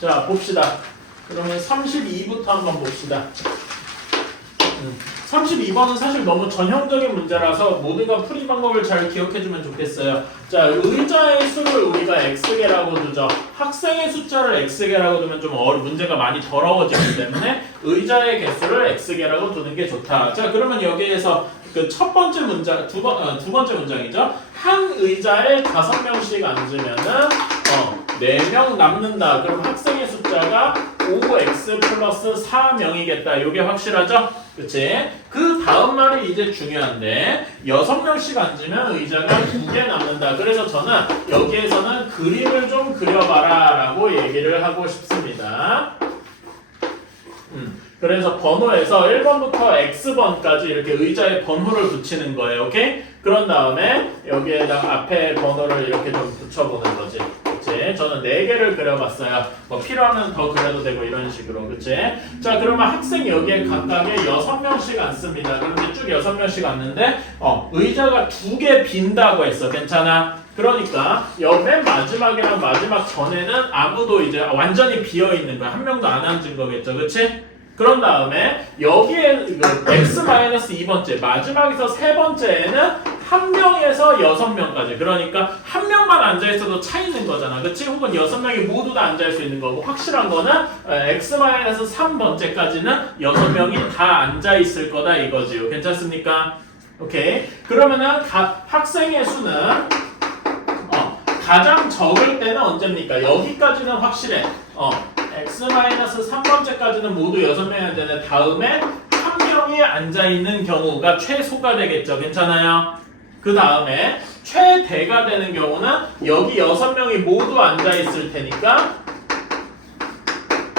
자, 봅시다. 그러면 32부터 한번 봅시다. 32번은 사실 너무 전형적인 문제라서 모두가 풀이 방법을 잘 기억해주면 좋겠어요. 자, 의자의 수를 우리가 x개라고 두죠. 학생의 숫자를 x개라고 두면 좀 문제가 많이 더러워지기 때문에 의자의 개수를 x개라고 두는 게 좋다. 자, 그러면 여기에서 그 첫 번째 문장, 두 번째 문장이죠. 한 의자에 5명씩 앉으면은 4명 남는다. 그럼 학생의 숫자가 5x 플러스 4명이겠다. 요게 확실하죠? 그치? 그 다음 말이 이제 중요한데 6명씩 앉으면 의자가 2개 남는다. 그래서 저는 여기에서는 그림을 좀 그려봐라 라고 얘기를 하고 싶습니다. 그래서 번호에서 1번부터 X번까지 이렇게 의자에 번호를 붙이는 거예요. 오케이? 그런 다음에 여기에다가 앞에 번호를 이렇게 좀 붙여보는 거지. 그치? 저는 4개를 그려봤어요. 뭐 필요하면 더 그려도 되고 이런 식으로. 그치? 자, 그러면 학생 여기에 각각에 6명씩 앉습니다. 그런데 쭉 6명씩 앉는데 의자가 2개 빈다고 했어. 괜찮아? 그러니까 맨 마지막이랑 마지막 전에는 아무도 이제 완전히 비어있는 거야. 한 명도 안 앉은 거겠죠. 그치? 그런 다음에 여기에 x-2번째 마지막에서 세 번째에는 1명에서 6명까지 그러니까 1명만 앉아있어도 차이는 거잖아. 그치? 혹은 6명이 모두 다 앉아있을 수 있는 거고 확실한 거는 x-3번째까지는 6명이 다 앉아있을 거다 이거지요. 괜찮습니까? 오케이. 그러면은 학생의 수는 가장 적을 때는 언제입니까? 여기까지는 확실해. x-3번째까지는 모두 6명이 앉아있는 다음에 1명이 앉아있는 경우가 최소가 되겠죠. 괜찮아요? 그 다음에 최대가 되는 경우는 여기 6명이 모두 앉아있을 테니까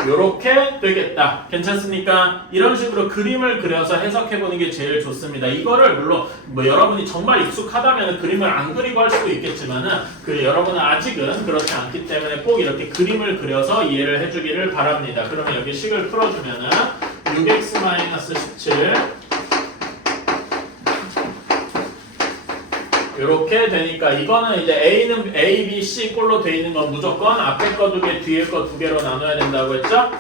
요렇게 되겠다. 괜찮습니까? 이런 식으로 그림을 그려서 해석해보는 게 제일 좋습니다. 이거를 물론 여러분이 정말 익숙하다면 그림을 안 그리고 할 수도 있겠지만은 여러분은 아직은 그렇지 않기 때문에 꼭 이렇게 그림을 그려서 이해를 해주기를 바랍니다. 그러면 여기 식을 풀어주면은 6x-17 이렇게 되니까 이거는 이제 A는 A, B, C 꼴로 돼 있는 건 무조건 앞에 거 2개, 뒤에 거 2개로 나눠야 된다고 했죠?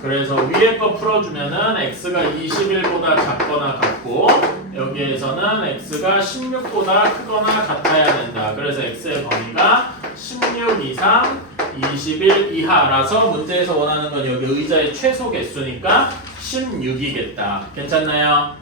그래서 위에 거 풀어주면은 x가 21보다 작거나 같고 여기에서는 x가 16보다 크거나 같아야 된다. 그래서 x의 범위가 16 이상 21 이하라서 문제에서 원하는 건 여기 의자의 최소 개수니까 16이겠다. 괜찮나요?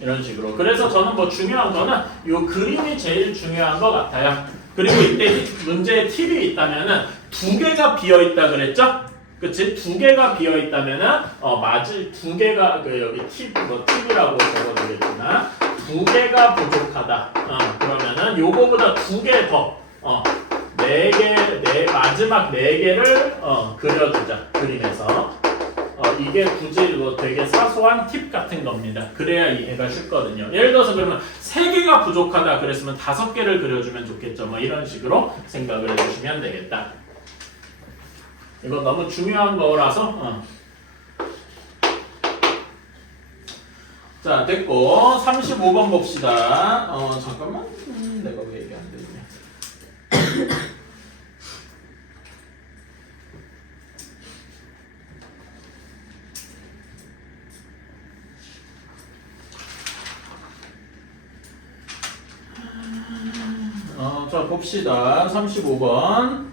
이런 식으로. 그래서 저는 뭐 중요한 거는 이 그림이 제일 중요한 것 같아요. 그리고 이때 문제에 팁이 있다면은 2개가 비어있다 그랬죠? 그치? 2개가 비어있다면은 맞을 2개가 여기 팁이라고 적어두겠구나. 2개가 부족하다. 그러면은 요거보다 2개 더 4개, 마지막 4개를 그려주자. 그림에서. 이게 굳이 뭐 되게 사소한 팁 같은 겁니다. 그래야 이해가 쉽거든요. 예를 들어서 그러면 3개가 부족하다 그랬으면 5개를 그려주면 좋겠죠. 뭐 이런 식으로 생각을 해주시면 되겠다. 이건 너무 중요한 거라서 자, 됐고 35번 봅시다. 잠깐만. 내가 왜 얘기 안 되냐. 자, 봅시다. 35번.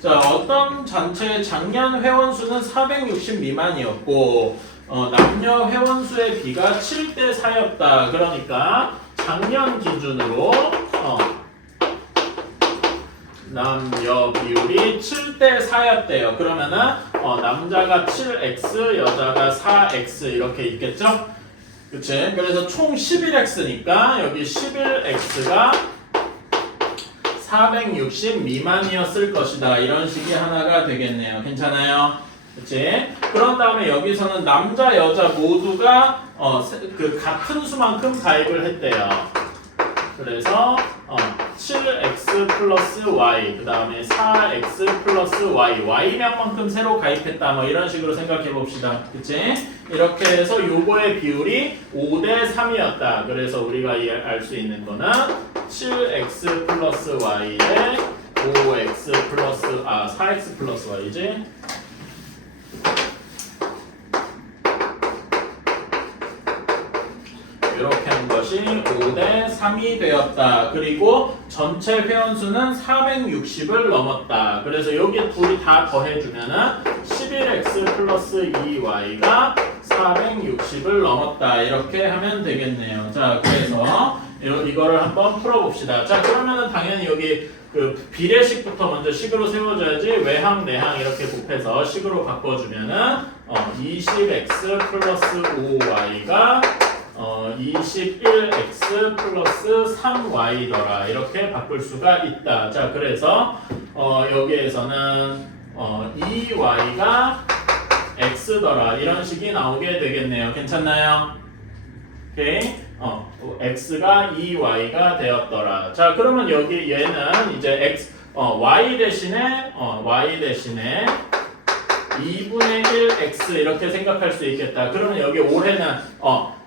자, 어떤 단체의 작년 회원수는 460 미만이었고 남녀 회원수의 비가 7대 4였다. 그러니까 작년 기준으로 남녀 비율이 7대 4였대요. 그러면은 남자가 7x, 여자가 4x 이렇게 있겠죠? 그치? 그래서 총 11x니까 여기 11x가 460 미만이었을 것이다. 이런 식이 하나가 되겠네요. 괜찮아요? 그치? 그런 다음에 여기서는 남자, 여자 모두가 그 같은 수만큼 가입을 했대요. 그래서 7x 플러스 y 그 다음에 4x 플러스 y y명만큼 새로 가입했다 뭐 이런 식으로 생각해 봅시다. 그치? 이렇게 해서 요거의 비율이 5대 3이었다. 그래서 우리가 알 수 있는 거는 7x 플러스 y 대 5x 플러스 4x 플러스 y지. 이렇게 한 것이 5대 3이 되었다. 그리고 전체 회원수는 460을 넘었다. 그래서 여기 둘이 다 더해주면은 11x 플러스 2y가 460을 넘었다. 이렇게 하면 되겠네요. 자, 그래서 이거를 한번 풀어봅시다. 자, 그러면은 당연히 여기 그 비례식부터 먼저 식으로 세워줘야지. 외항, 내항 이렇게 곱해서 식으로 바꿔주면은 20x 플러스 5y가 21x 플러스 3y더라. 이렇게 바꿀 수가 있다. 자, 그래서 여기에서는 2y가 x더라. 이런 식이 나오게 되겠네요. 괜찮나요? 오케이. x가 2y가 되었더라. 자, 그러면 여기 얘는 이제 y 대신에 2분의 1 x 이렇게 생각할 수 있겠다. 그러면 여기 올해는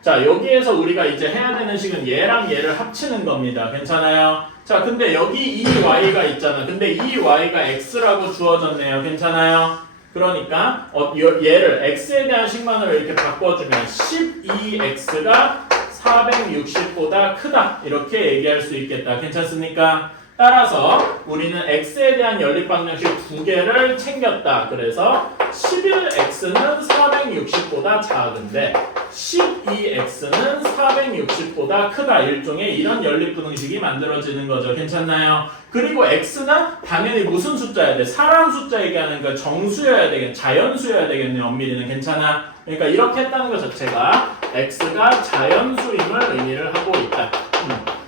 자, 여기에서 우리가 이제 해야 되는 식은 얘랑 얘를 합치는 겁니다. 괜찮아요? 자, 근데 여기 2y가 있잖아. 근데 2y가 x라고 주어졌네요. 괜찮아요? 그러니까 얘를 x에 대한 식만으로 이렇게 바꿔주면 12x가 460보다 크다. 이렇게 얘기할 수 있겠다. 괜찮습니까? 따라서 우리는 x에 대한 연립방정식 두 개를 챙겼다. 그래서 11x는 460보다 작은데 12x는 460보다 크다. 일종의 이런 연립분응식이 만들어지는 거죠. 괜찮나요? 그리고 x는 당연히 무슨 숫자여야 돼? 사람 숫자 얘기하는 거 정수여야 되겠네. 자연수여야 되겠네요. 엄밀히는 괜찮아? 그러니까 이렇게 했다는 것 자체가 x가 자연수임을 의미를 하고 있다.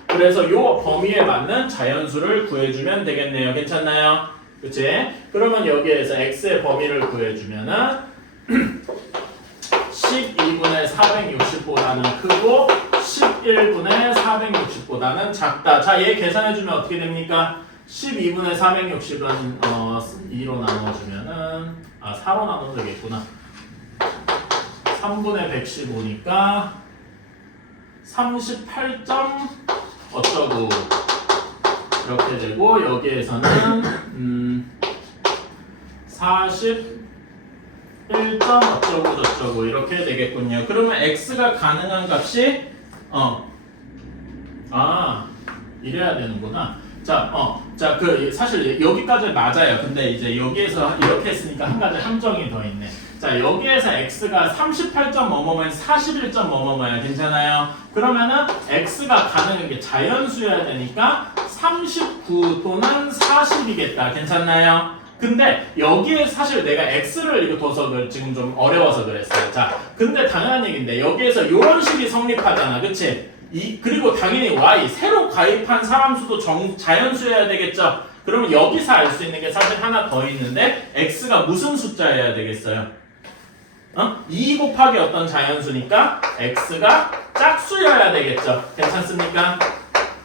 그래서 요 범위에 맞는 자연수를 구해주면 되겠네요. 괜찮나요? 그치? 그러면 여기에서 x의 범위를 구해주면은 12분의 460보다는 크고 11분의 460보다는 작다. 자, 얘 계산해주면 어떻게 됩니까? 12분의 460은 2로 나눠주면은 4로 나눠도 되겠구나. 3분의 115니까 38. 어쩌고 이렇게 되고 여기에서는 41. 어쩌고 저쩌고 이렇게 되겠군요. 그러면 x가 가능한 값이 이래야 되는구나. 자, 사실 여기까지 맞아요. 근데 이제 여기에서 이렇게 했으니까 한 가지 함정이 더 있네. 자, 여기에서 x가 38.뭐뭐면 41.뭐뭐야. 괜찮아요? 그러면은 x가 가능한 게 자연수여야 되니까 39 또는 40이겠다. 괜찮나요? 근데 여기에 사실 내가 x를 이거 둬서 지금 좀 어려워서 그랬어요. 자, 근데 당연한 얘기인데 여기에서 이런 식이 성립하잖아. 그치? 그리고 당연히 y 새로 가입한 사람 수도 자연수여야 되겠죠? 그러면 여기서 알 수 있는 게 사실 하나 더 있는데 x가 무슨 숫자여야 되겠어요? 2 곱하기 어떤 자연수니까 x가 짝수여야 되겠죠? 괜찮습니까?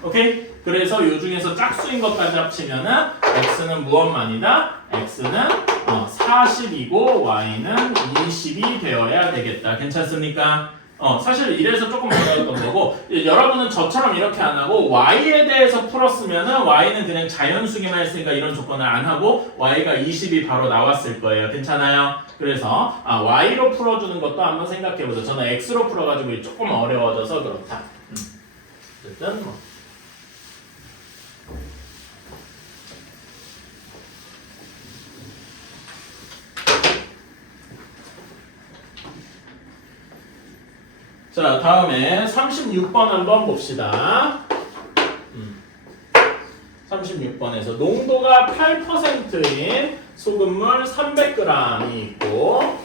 오케이? 그래서 요 중에서 짝수인 것까지 합치면은 x는 무엇만이다? x는 40이고 y는 20이 되어야 되겠다. 괜찮습니까? 사실 이래서 조금 어려웠던 거고 여러분은 저처럼 이렇게 안 하고 y에 대해서 풀었으면은 y는 그냥 자연수기만 했으니까 이런 조건을 안 하고 y가 20이 바로 나왔을 거예요. 괜찮아요? 그래서 y로 풀어주는 것도 한번 생각해보죠. 저는 x로 풀어가지고 조금 어려워져서 그렇다. 어쨌든 뭐. 자, 다음에 36번 한번 봅시다. 36번에서 농도가 8%인 소금물 300g이 있고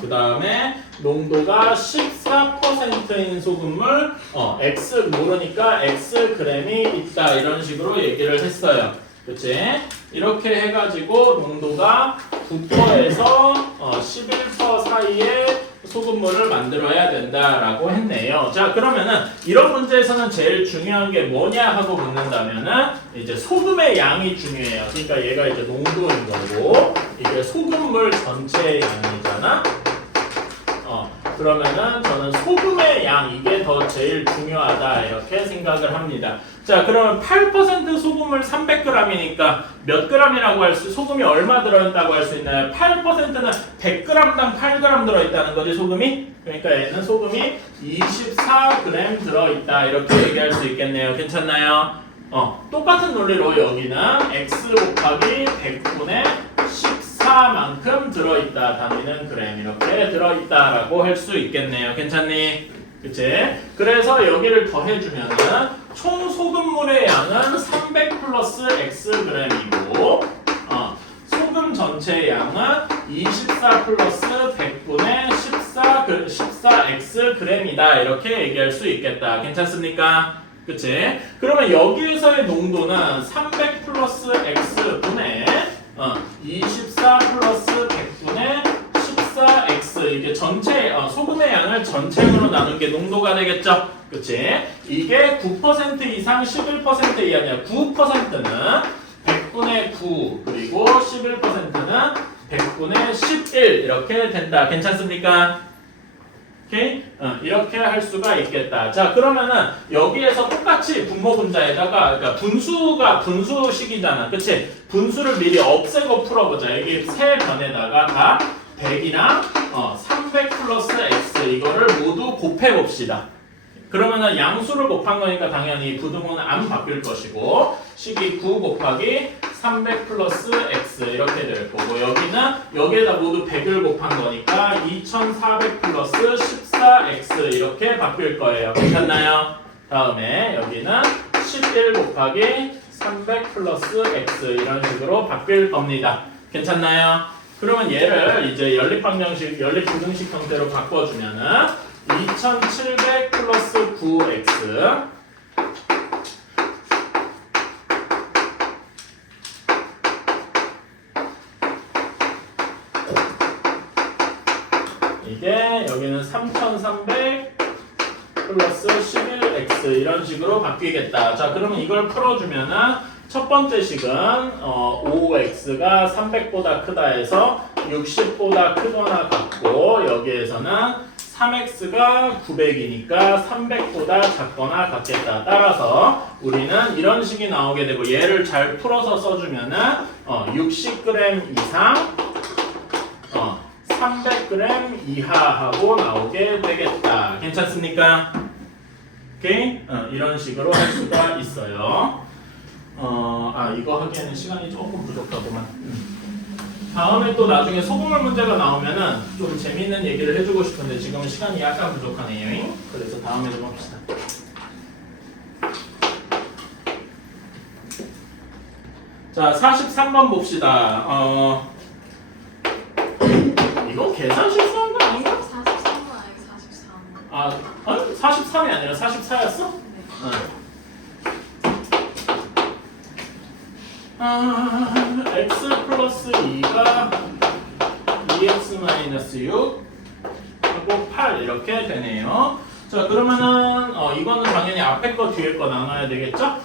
그 다음에 농도가 14%인 소금물 X 모르니까 X g이 있다. 이런 식으로 얘기를 했어요. 그치? 이렇게 해가지고 농도가 9%에서 11% 사이에 소금물을 만들어야 된다라고 했네요. 자, 그러면은 이런 문제에서는 제일 중요한 게 뭐냐 하고 묻는다면은 이제 소금의 양이 중요해요. 그러니까 얘가 이제 농도인 거고 이게 소금물 전체의 양이잖아. 그러면은 저는 소금의 양 이게 더 제일 중요하다 이렇게 생각을 합니다. 자, 그러면 8% 소금물 300g이니까 몇 g이라고 소금이 얼마 들어있다고 할 수 있나요? 8%는 100g당 8g 들어있다는 거지 소금이? 그러니까 얘는 소금이 24g 들어있다 이렇게 얘기할 수 있겠네요. 괜찮나요? 똑같은 논리로 여기는 x 곱하기 100분의 14만큼 들어있다. 단위는 그램 이렇게 들어있다라고 할 수 있겠네요. 괜찮니? 그치? 그래서 여기를 더해주면은 총 소금물의 양은 300 플러스 xg이고 소금 전체의 양은 24 플러스 100분의 14xg이다. 이렇게 얘기할 수 있겠다. 괜찮습니까? 그치? 그러면 여기에서의 농도는 300 플러스 x분의 24 플러스 100분의 14x 이게 전체 소금의 양을 전체로 나눈 게 농도가 되겠죠? 그치? 이게 9% 이상 11% 이하냐 9%는 100분의 9 그리고 11%는 100분의 11 이렇게 된다. 괜찮습니까? 오케이? 이렇게 할 수가 있겠다. 자, 그러면은 여기에서 똑같이 분모 분자에다가 그러니까 분수식이잖아. 그치? 분수를 미리 없애고 풀어보자. 여기 세 변에다가 다 100이랑 300 플러스 x 이거를 모두 곱해봅시다. 그러면은 양수를 곱한 거니까 당연히 부등호는 안 바뀔 것이고 식이 9 곱하기 300 플러스 x 이렇게 될 거고 여기에다 모두 100을 곱한 거니까 2400 플러스 14x 이렇게 바뀔 거예요. 괜찮나요? 다음에 여기는 11 곱하기 300 플러스 x 이런 식으로 바뀔 겁니다. 괜찮나요? 그러면 얘를 이제 연립부등식 형태로 바꿔주면은 2700 플러스 9x 이게 여기는 3300 플러스 11x 이런 식으로 바뀌겠다. 자, 그러면 이걸 풀어주면은 첫 번째 식은 5x가 300보다 크다 해서 60보다 크거나 같고 여기에서는 3x가 900이니까 300보다 작거나 같겠다. 따라서 우리는 이런 식이 나오게 되고 얘를 잘 풀어서 써주면은 60g 이상 300g 이하하고 나오게 되겠다. 괜찮습니까? 오케이? 이런 식으로 할 수가 있어요. 이거 하기에는 시간이 조금 부족하구만. 다음에 또 나중에 소금물 문제가 나오면은 좀 재밌는 얘기를 해주고 싶은데 지금은 시간이 약간 부족하네요. 그래서 다음에 좀 합시다. 자, 43번 봅시다. 이거 계산 실수한 거 아닌가? 43번 아니고 43번. 아니 43이 아니라 44였어? 네. x 플러스 2가 2x 마이너스 6 하고 8 이렇게 되네요. 자, 그러면은 이거는 당연히 앞에 거 뒤에 거 나눠야 되겠죠?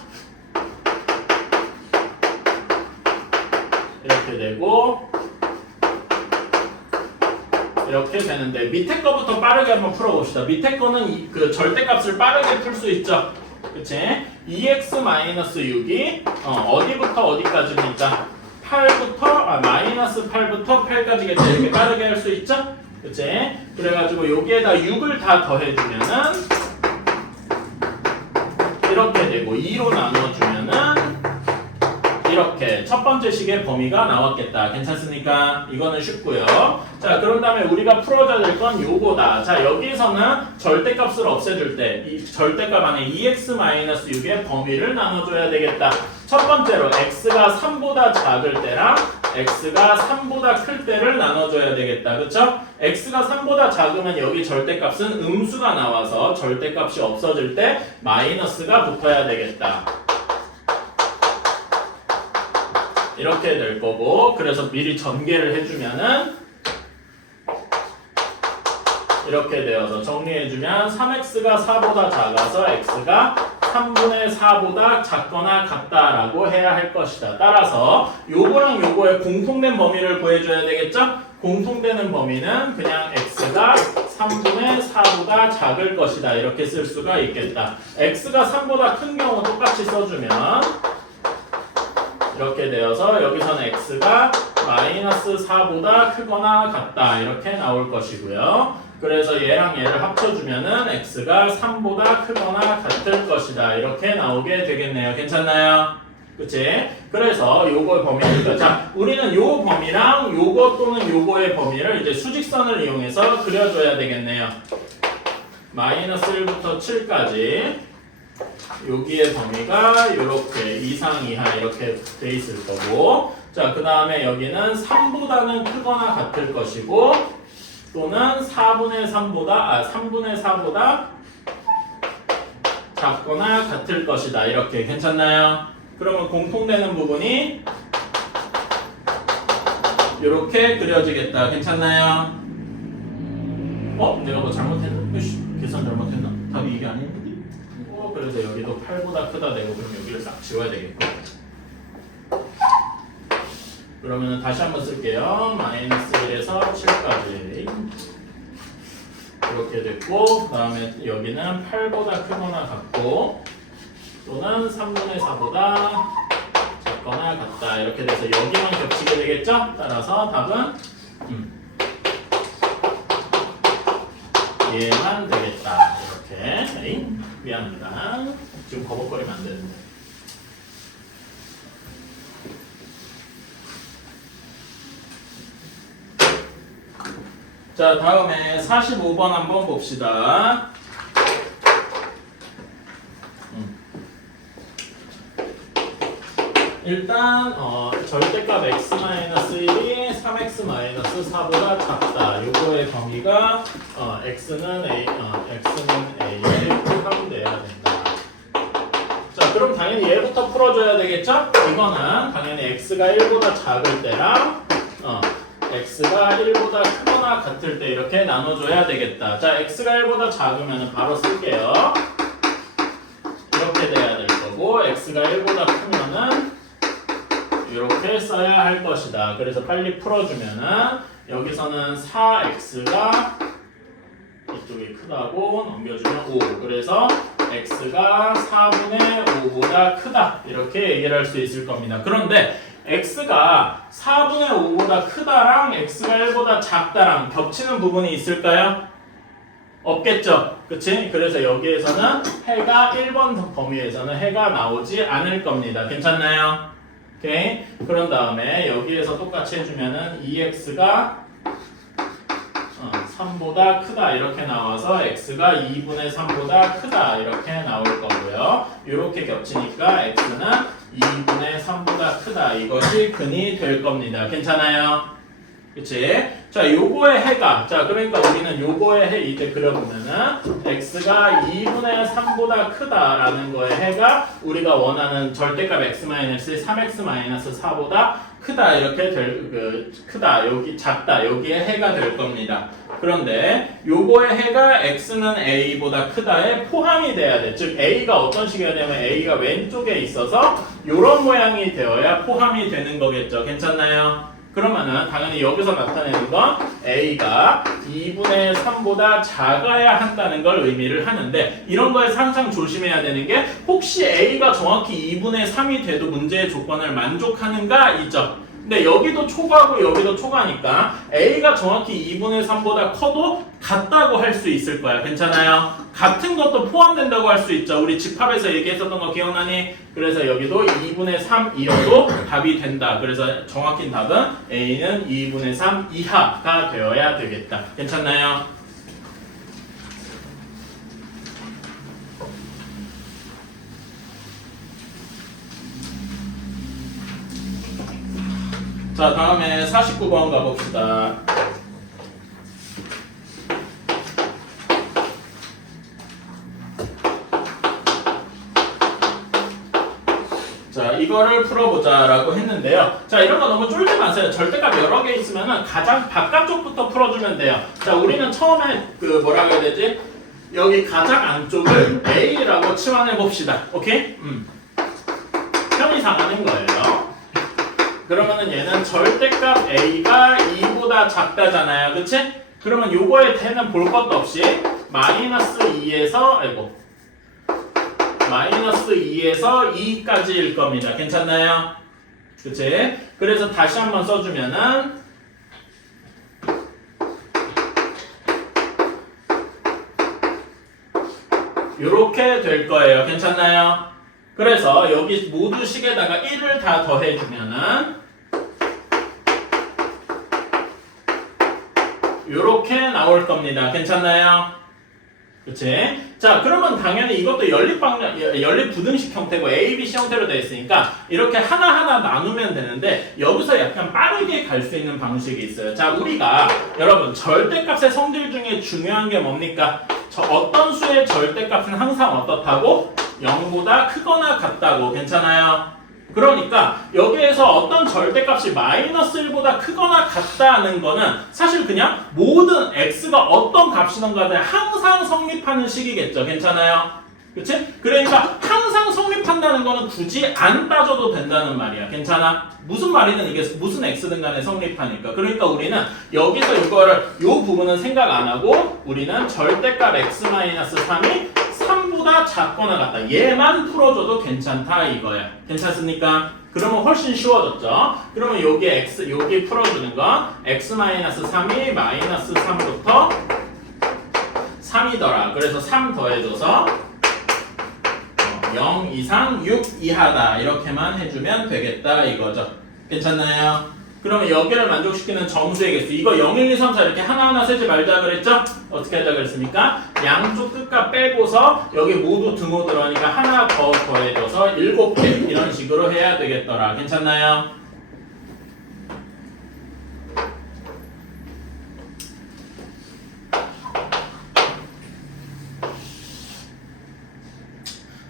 이렇게 되고 이렇게 되는데 밑에 거부터 빠르게 한번 풀어봅시다. 밑에 거는 그 절대값을 빠르게 풀 수 있죠. 그치? 2x-6이 어디부터 어디까지입니까? 8부터 마이너스 8부터 8까지겠죠. 이렇게 빠르게 할 수 있죠? 그치? 그래가지고 여기에다 6을 다 더해주면은 이렇게 되고 2로 나눠주면은 이렇게 첫 번째 식의 범위가 나왔겠다. 괜찮습니까? 이거는 쉽고요. 자, 그런 다음에 우리가 풀어줘야 될 건 요거다. 자, 여기서는 절대값을 없애줄 때 이 절대값 안에 2x-6의 범위를 나눠줘야 되겠다. 첫 번째로 x가 3보다 작을 때랑 x가 3보다 클 때를 나눠줘야 되겠다. 그쵸? x가 3보다 작으면 여기 절대값은 음수가 나와서 절대값이 없어질 때 마이너스가 붙어야 되겠다. 이렇게 될 거고, 그래서 미리 전개를 해주면은 이렇게 되어서 정리해주면 3x가 4보다 작아서 x가 3분의 4보다 작거나 같다라고 해야 할 것이다. 따라서 요거랑 요거의 공통된 범위를 구해줘야 되겠죠? 공통되는 범위는 그냥 x가 3분의 4보다 작을 것이다. 이렇게 쓸 수가 있겠다. x가 3보다 큰 경우 똑같이 써주면 이렇게 되어서 여기서는 x가 마이너스 4보다 크거나 같다. 이렇게 나올 것이고요. 그래서 얘랑 얘를 합쳐주면은 x가 3보다 크거나 같을 것이다. 이렇게 나오게 되겠네요. 괜찮나요? 그치? 그래서 요거 범위니까 자, 우리는 요 범위랑 요거 또는 요거의 범위를 이제 수직선을 이용해서 그려줘야 되겠네요. 마이너스 1부터 7까지 여기의 범위가 이렇게 이상 이하 이렇게 돼 있을 거고 자, 그 다음에 여기는 3보다는 크거나 같을 것이고 또는 3분의 4보다 작거나 같을 것이다. 이렇게 괜찮나요? 그러면 공통되는 부분이 이렇게 그려지겠다. 괜찮나요? 내가 뭐 잘못했나? 계산 잘못했나? 답이 이게 아닌데? 그래서 여기도 8보다 크다 되고 그럼 여기를 싹 지워야 되겠고 그러면 다시 한번 쓸게요. 마이너스 1에서 7까지 이렇게 됐고 그 다음에 여기는 8보다 크거나 같고 또는 3분의 4보다 작거나 같다. 이렇게 돼서 여기만 겹치게 되겠죠? 따라서 답은 얘만 되겠다. 이렇게 미안합니다. 지금 버벅거리면 안 되는데 자, 다음에 45번 한번 봅시다. 일단 절대값 x-1이 3x-4보다 작다. 요거의 범위가 x는 a에 포함돼야 된다. 자, 그럼 당연히 얘부터 풀어줘야 되겠죠? 이거는 당연히 x가 1보다 작을 때랑 x가 1보다 크거나 같을 때 이렇게 나눠줘야 되겠다. 자, x가 1보다 작으면 바로 쓸게요. 이렇게 돼야 될 거고 x가 1보다 크면은 이렇게 써야 할 것이다. 그래서 빨리 풀어주면은 여기서는 4x가 이쪽이 크다고 넘겨주면 5. 그래서 x가 4분의 5보다 크다. 이렇게 얘기를 할 수 있을 겁니다. 그런데 x가 4분의 5보다 크다랑 x가 1보다 작다랑 겹치는 부분이 있을까요? 없겠죠? 그치? 그래서 여기에서는 해가 1번 범위에서는 해가 나오지 않을 겁니다. 괜찮나요? 오케이? 그런 다음에 여기에서 똑같이 해주면은 2x가 3보다 크다 이렇게 나와서 x가 2분의 3보다 크다 이렇게 나올 거고요. 이렇게 겹치니까 x는 2분의 3보다 크다 이것이 근이 될 겁니다. 괜찮아요? 그치? 자, 요거의 해가 자, 그러니까 우리는 요거의 해 이제 그려보면은 x가 2분의 3보다 크다라는 거의 해가 우리가 원하는 절대값 x-의 3x-4보다 크다 이렇게 크다 여기 작다 여기에 해가 될 겁니다. 그런데 요거의 해가 x는 a보다 크다에 포함이 돼야 돼. 즉 a가 어떤 식이어야 되냐면 a가 왼쪽에 있어서 요런 모양이 되어야 포함이 되는 거겠죠. 괜찮나요? 그러면은 당연히 여기서 나타내는 건 a가 2분의 3보다 작아야 한다는 걸 의미를 하는데 이런 거에서 항상 조심해야 되는 게 혹시 a가 정확히 2분의 3이 돼도 문제의 조건을 만족하는가 이죠. 근데 여기도 초과고 여기도 초과니까 a가 정확히 2분의 3보다 커도 같다고 할 수 있을 거야. 괜찮아요? 같은 것도 포함된다고 할 수 있죠. 우리 집합에서 얘기했었던 거 기억나니? 그래서 여기도 2분의 3이어도 답이 된다. 그래서 정확히 답은 a는 2분의 3 이하가 되어야 되겠다. 괜찮나요? 자, 다음에 49번 가봅시다. 자, 자, 이거를 풀어보자라고 했는데요. 자, 이런 거 너무 쫄지 마세요. 절대값 여러 개 있으면은 가장 바깥쪽부터 풀어주면 돼요. 자, 우리는 처음에 그 뭐라고 해야 되지? 여기 가장 안쪽을 A라고 치환해 봅시다. 오케이? 편의상 하는 거예요. 그러면은 얘는 절대값 A가 2보다 작다잖아요. 그치? 그러면 요거에 대는 볼 것도 없이 마이너스 2에서 마이너스 2에서 2까지일 겁니다. 괜찮나요? 그치? 그래서 다시 한번 써주면은 요렇게 될 거예요. 괜찮나요? 그래서 여기 모두 식에다가 1을 다 더해주면은 요렇게 나올 겁니다. 괜찮나요? 그치? 자, 그러면 당연히 이것도 연립부등식 형태고 ABC 형태로 되어 있으니까 이렇게 하나하나 나누면 되는데 여기서 약간 빠르게 갈 수 있는 방식이 있어요. 자, 우리가 여러분 절대값의 성질 중에 중요한 게 뭡니까? 어떤 수의 절대값은 항상 어떻다고? 0보다 크거나 같다고. 괜찮아요? 그러니까 여기에서 어떤 절대값이 마이너스 1보다 크거나 같다는 거는 사실 그냥 모든 x가 어떤 값이든 간에 항상 성립하는 식이겠죠. 괜찮아요? 그치? 그러니까 항상 성립한다는 거는 굳이 안 따져도 된다는 말이야. 괜찮아? 무슨 말이든 이게 무슨 x든 간에 성립하니까. 그러니까 우리는 여기서 이거를 요 부분은 생각 안 하고 우리는 절대값 x-3이 3보다 작거나 같다. 얘만 풀어줘도 괜찮다 이거야. 괜찮습니까? 그러면 훨씬 쉬워졌죠? 그러면 여기 풀어주는 건 x-3이 마이너스 3부터 3이더라. 그래서 3 더해줘서 0 이상 6 이하다. 이렇게만 해주면 되겠다 이거죠. 괜찮나요? 그러면 여기를 만족시키는 정수의 개수. 이거 0, 1, 2, 3, 4 이렇게 하나하나 세지 말자 그랬죠? 어떻게 하자 그랬습니까? 양쪽 끝값 빼고서 여기 모두 등호 들어가니까 하나 더 더해줘서 7개 이런 식으로 해야 되겠더라. 괜찮나요?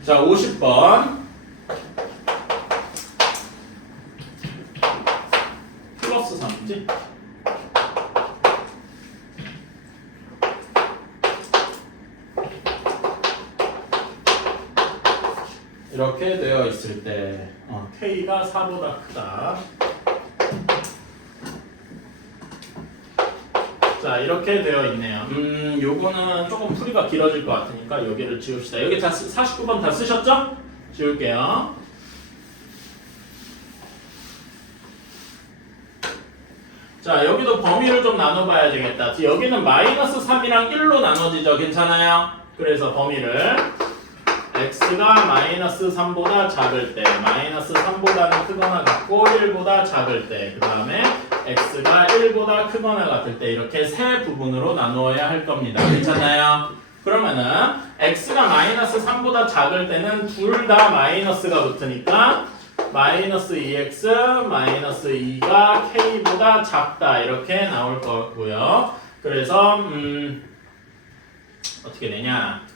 자, 50번. 플러스 3이지? 이렇게 되어 있을 때 K가 4보다 크다. 자, 이렇게 되어 있네요. 요거는 조금 풀이가 길어질 것 같으니까 여기를 지웁시다. 여기 다 49번 다 쓰셨죠? 지울게요. 자, 여기도 범위를 좀 나눠봐야 되겠다. 여기는 마이너스 3이랑 1로 나눠지죠. 괜찮아요? 그래서 범위를 x가 마이너스 3보다 작을 때, 마이너스 3보다는 크거나 같고 1보다 작을 때, 그 다음에 x가 1보다 크거나 같을 때 이렇게 세 부분으로 나누어야 할 겁니다. 괜찮아요? 그러면은 x가 마이너스 3보다 작을 때는 둘 다 마이너스가 붙으니까 마이너스 2x 마이너스 2가 k보다 작다 이렇게 나올 거고요. 그래서 어떻게 되냐?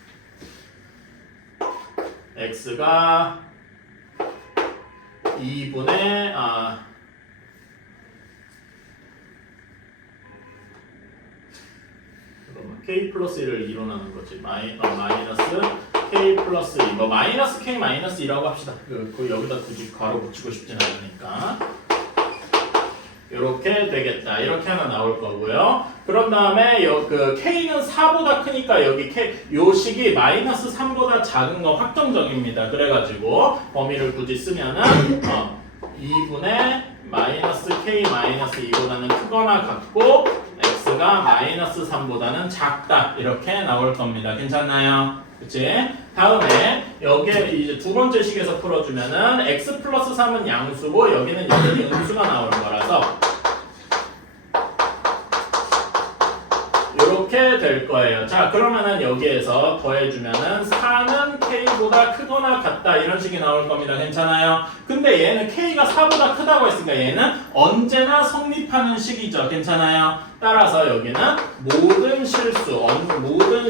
x가 2분의 k 플러스 1을 2로 나눈 거지. 마이너스 k 플러스 2. 뭐 마이너스 k 마이너스 2라고 합시다. 그 여기다 굳이 괄호 붙이고 싶진 않으니까. 이렇게 되겠다. 이렇게 하나 나올 거고요. 그런 다음에 그 k는 4보다 크니까 여기 요 식이 마이너스 3보다 작은 거 확정적입니다. 그래가지고 범위를 굳이 쓰면은 2분의 마이너스 k 마이너스 2보다는 크거나 같고 x가 마이너스 3보다는 작다 이렇게 나올 겁니다. 괜찮나요? 그치? 다음에 여기에 이제 두 번째 식에서 풀어주면은 x 플러스 3은 양수고 여기는 여전히 음수가 나올 거라서 이렇게 될 거예요. 자, 그러면은 여기에서 더해주면은 4는 k보다 크거나 같다 이런 식이 나올 겁니다. 괜찮아요? 근데 얘는 k가 4보다 크다고 했으니까 얘는 언제나 성립하는 식이죠. 괜찮아요? 따라서 여기는 모든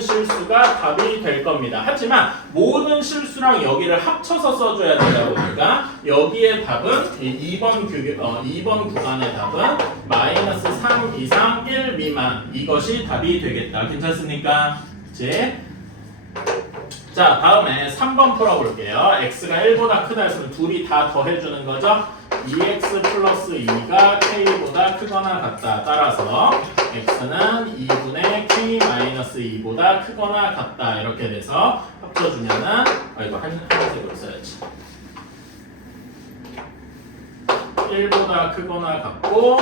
실수가 답이 될 겁니다. 하지만 모든 실수랑 여기를 합쳐서 써줘야 되다 보니까 여기에 답은 2번 구간의 답은 마이너스 3 이상 1 미만 이것이 답이 되겠다. 괜찮습니까? 그치? 자, 다음에 3번 풀어볼게요. x가 1보다 크다 했으면 둘이 다 더해주는 거죠. 2x 플러스 2가 k보다 크거나 같다. 따라서 x는 2분의 k 마이너스 2보다 크거나 같다. 이렇게 돼서 합쳐주면은 이거 하얀색으로 써야지. 1보다 크거나 같고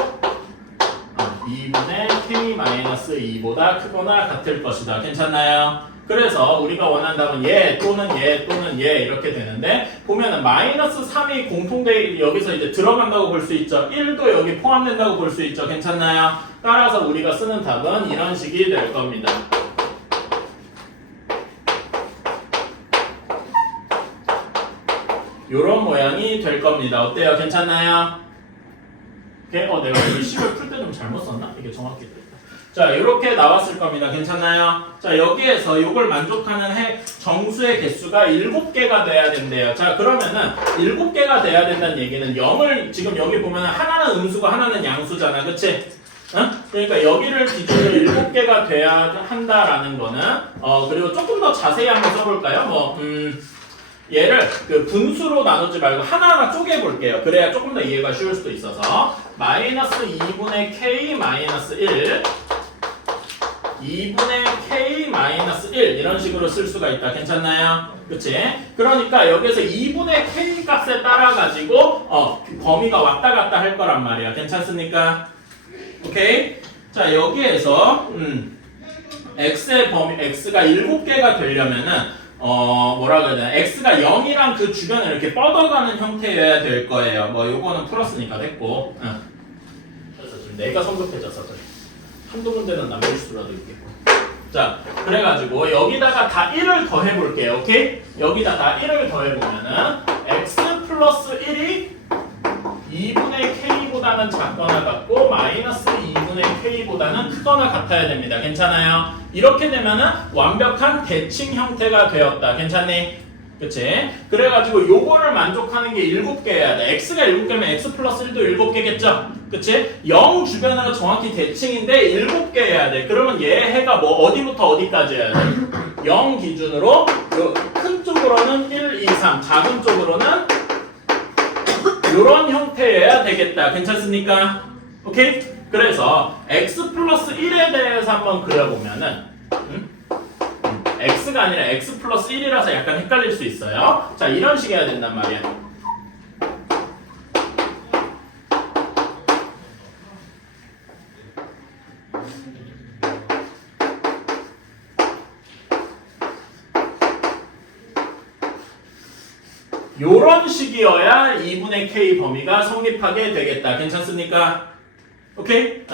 2분의 k 마이너스 2보다 크거나 같을 것이다. 괜찮나요? 그래서 우리가 원한다면 얘 또는 얘 또는 얘 이렇게 되는데 보면은 마이너스 3이 공통대 여기서 이제 들어간다고 볼 수 있죠. 1도 여기 포함된다고 볼 수 있죠. 괜찮나요? 따라서 우리가 쓰는 답은 이런 식이 될 겁니다. 요런 모양이 될 겁니다. 어때요? 괜찮나요? 오케이? 내가 여기 식을 풀 때 좀 잘못 썼나? 이게 정확히 됐다. 자, 이렇게 나왔을 겁니다. 괜찮나요? 자, 여기에서 이걸 만족하는 정수의 개수가 7개가 돼야 된대요. 자, 그러면은 7개가 돼야 된다는 얘기는 0을 지금 여기 보면은 하나는 음수고 하나는 양수잖아. 그치? 응? 그러니까 여기를 기준으로 7개가 돼야 한다라는 거는 그리고 조금 더 자세히 한번 써볼까요? 얘를 그 분수로 나누지 말고 하나하나 쪼개볼게요. 그래야 조금 더 이해가 쉬울 수도 있어서 마이너스 2분의 k 마이너스 1 2분의 k 마이너스 1 이런 식으로 쓸 수가 있다. 괜찮나요? 그치? 그러니까 여기서 2분의 k 값에 따라 가지고 범위가 왔다 갔다 할 거란 말이야. 괜찮습니까? 오케이? 자, 여기에서 x의 범위 x가 7개가 되려면은 뭐라 그래야 되나? x가 0이랑 그 주변을 이렇게 뻗어가는 형태여야 될 거예요. 요거는 풀었으니까 됐고. 그래서 지금 내가 성급해져서 그래. 한두 문제는 남길 수라도 있겠고. 자, 그래가지고 여기다가 다 1을 더해볼게요. 오케이? 여기다 다 1을 더해보면은 x 플러스 1이 2분의 k보다는 작거나 같고 마이너스 2분의 k보다는 크거나 같아야 됩니다. 괜찮아요? 이렇게 되면은 완벽한 대칭 형태가 되었다. 괜찮니? 그치? 그래가지고 요거를 만족하는 게 7개여야 돼. x가 7개면 x 플러스 1도 7개겠죠? 그치? 0 주변으로 정확히 대칭인데 7개여야 돼. 그러면 얘 해가 어디부터 어디까지 해야 돼? 0 기준으로 큰 쪽으로는 1, 2, 3 작은 쪽으로는 이런 형태여야 되겠다. 괜찮습니까? 오케이? 그래서 x 플러스 1에 대해서 한번 그려보면은 x가 아니라 x 플러스 1이라서 약간 헷갈릴 수 있어요. 자, 이런 식이 해야 된단 말이야. 요런 식이어야 2분의 k 범위가 성립하게 되겠다. 괜찮습니까? 오케이?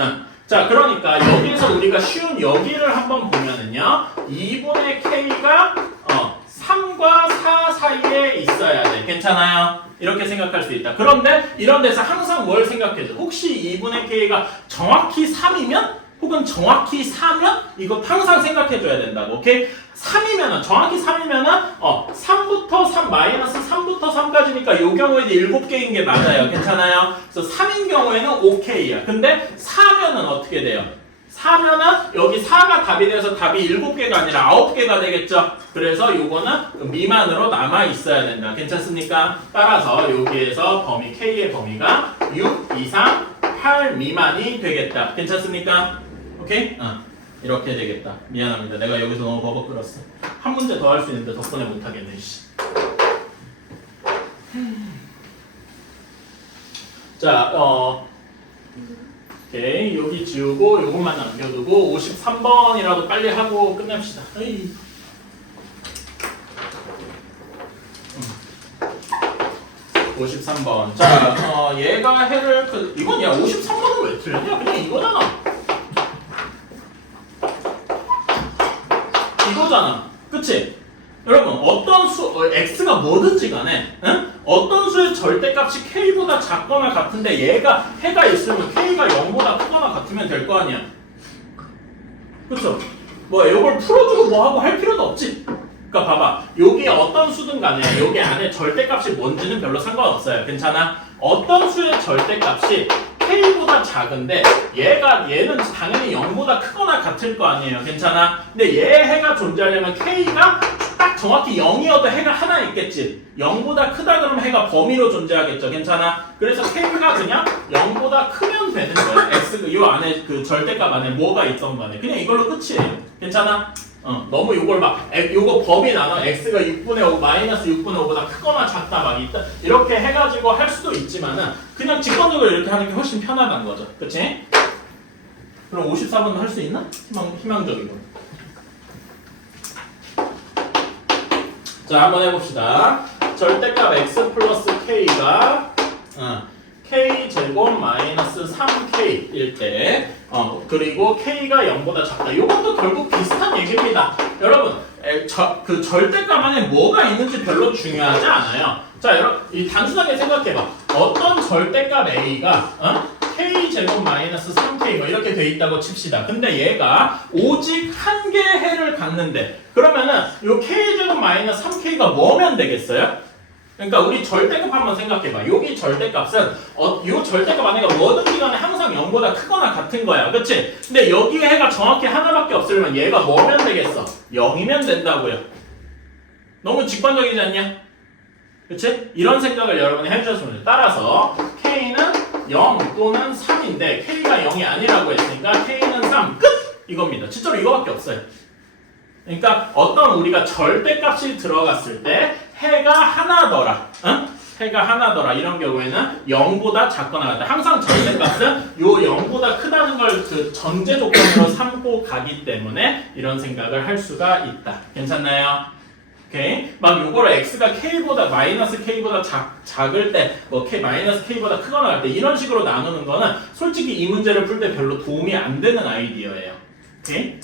자, 그러니까 여기에서 우리가 쉬운 여기를 한번 보면은요. 2분의 k가 3과 4 사이에 있어야 돼. 괜찮아요? 이렇게 생각할 수 있다. 그런데 이런 데서 항상 뭘 생각해줘? 혹시 2분의 k가 정확히 3이면? 혹은 정확히 4면? 이거 항상 생각해줘야 된다고. 오케이? 3이면은, 정확히 3이면은, 3부터 3, 마이너스 3부터 3까지니까 요 경우에는 7개인 게 맞아요. 괜찮아요? 그래서 3인 경우에는 5K야. 근데 4면은 어떻게 돼요? 4면은 여기 4가 답이 돼서 답이 7개가 아니라 9개가 되겠죠? 그래서 요거는 미만으로 남아 있어야 된다. 괜찮습니까? 따라서 여기에서 범위, K의 범위가 6 이상 8 미만이 되겠다. 괜찮습니까? 오케이? 이렇게 되겠다. 미안합니다. 내가 여기서 너무 버벅 끌었어. 한 문제 더 할 수 있는데 덕분에 못하겠네. 씨. 자, 오케이. 여기 지우고 요것만 남겨두고 53번이라도 빨리 하고 끝냅시다. 에이. 53번. 자, 얘가 해를 이건 야 53번은 왜 틀렸냐? 그냥 이거잖아. 이거잖아. 그치? 여러분 어떤 x가 뭐든지 간에 응? 어떤 수의 절대값이 k보다 작거나 같은데 얘가 해가 있으면 k가 0보다 크거나 같으면 될 거 아니야. 그쵸? 뭐 이걸 풀어주고 뭐하고 할 필요도 없지. 그러니까 봐봐. 여기 어떤 수든 간에 여기 안에 절대값이 뭔지는 별로 상관없어요. 괜찮아? 어떤 수의 절대값이 k보다 작은데 얘는 당연히 0보다 크거나 같을 거 아니에요. 괜찮아? 근데 얘 해가 존재하려면 k가 딱 정확히 0이어도 해가 하나 있겠지. 0보다 크다 그러면 해가 범위로 존재하겠죠. 괜찮아? 그래서 k가 그냥 0보다 크면 되는 거야. x 요 안에 그 절대값 안에 뭐가 있던 간에 그냥 이걸로 끝이에요. 괜찮아? 너무 요걸 막 요거 범위 나눠 x가 6분의 5 마이너스 6분의 5보다 크거나 작다 막 있다 이렇게 해가지고 할 수도 있지만은 그냥 직관적으로 이렇게 하는 게 훨씬 편하다는 거죠. 그치? 그럼 54번도 할 수 있나? 희망적이고. 자 한번 해봅시다. 절대값 x 플러스 k가 k 제곱 마이너스 3k일 때 그리고 k가 0보다 작다. 이것도 결국 비슷한 얘기입니다. 여러분 그 절대값 안에 뭐가 있는지 별로 중요하지 않아요. 자 여러분 이 단순하게 생각해봐. 어떤 절대값 a가 k 제곱 마이너스 3k 뭐 이렇게 돼 있다고 칩시다. 근데 얘가 오직 한 개의 해를 갖는데 그러면은 요 k 제곱 마이너스 3k가 뭐면 되겠어요? 그러니까 우리 절대값 한번 생각해봐. 여기 절대값은 요 절대값 안에가 뭐든지 간에 항상 0보다 크거나 같은 거야. 그치? 근데 여기에 해가 정확히 하나밖에 없으면 얘가 뭐면 되겠어? 0이면 된다고요. 너무 직관적이지 않냐? 그치? 이런 생각을 여러분이 해주셨으면 돼요. 따라서 k는 0 또는 3인데 k가 0이 아니라고 했으니까 k는 3 끝! 이겁니다. 진짜로 이거밖에 없어요. 그러니까 어떤 우리가 절대값이 들어갔을 때 해가 하나더라. 해가 하나더라. 이런 경우에는 0보다 작거나 같다. 항상 절대값은 요 0보다 크다는 걸 그 전제 조건으로 삼고 가기 때문에 이런 생각을 할 수가 있다. 괜찮나요? 오케이. 막 요거를 x가 k보다 마이너스 k보다 작을 때 뭐 k 마이너스 k보다 크거나 할 때 이런 식으로 나누는 거는 솔직히 이 문제를 풀 때 별로 도움이 안 되는 아이디어예요. 오케이?